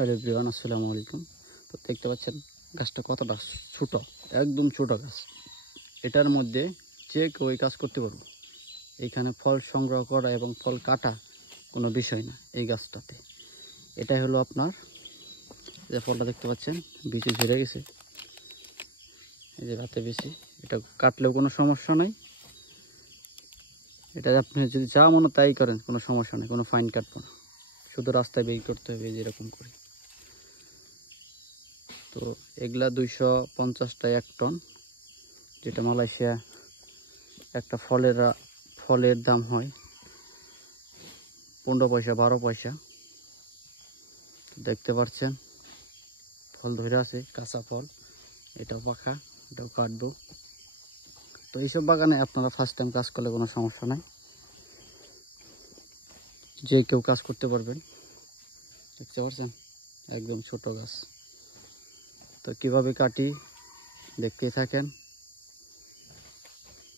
Hello everyone, আসসালামু আলাইকুম। তো দেখতে পাচ্ছেন গাছটা কতটা ছোট, একদম ছোট গাছ। এটার মধ্যে যে কেউ এই কাজ করতে পারবো। এইখানে ফল সংগ্রহ করা এবং ফল কাটা কোনো বিষয় না এই গাছটাতে। এটাই হলো আপনার যে ফলটা দেখতে পাচ্ছেন বিচি ঝরে গেছে, এই যে রাতে বেশি। এটা কাটলেও কোনো সমস্যা নাই। এটা আপনি যদি যা মনে তাই করেন কোনো সমস্যা নেই, কোনো ফাইন কাটবো না। শুধু রাস্তায় বের করতে হবে যেরকম করে। তো এগুলা 250টা 1 টন, যেটা মালয়েশিয়া একটা ফলের দাম হয় 15 পয়সা 12 পয়সা। দেখতে পাচ্ছেন ফল ধরে আছে, কাঁচা ফল। এটাও পাকা, এটাও কাটবো। তো এইসব বাগানে আপনারা ফার্স্ট টাইম কাজ করলে কোনো সমস্যা নাই, যে কেউ কাজ করতে পারবেন। দেখতে পাচ্ছেন একদম ছোট গাছ। তো কিভাবে কাটি দেখতেই থাকেন।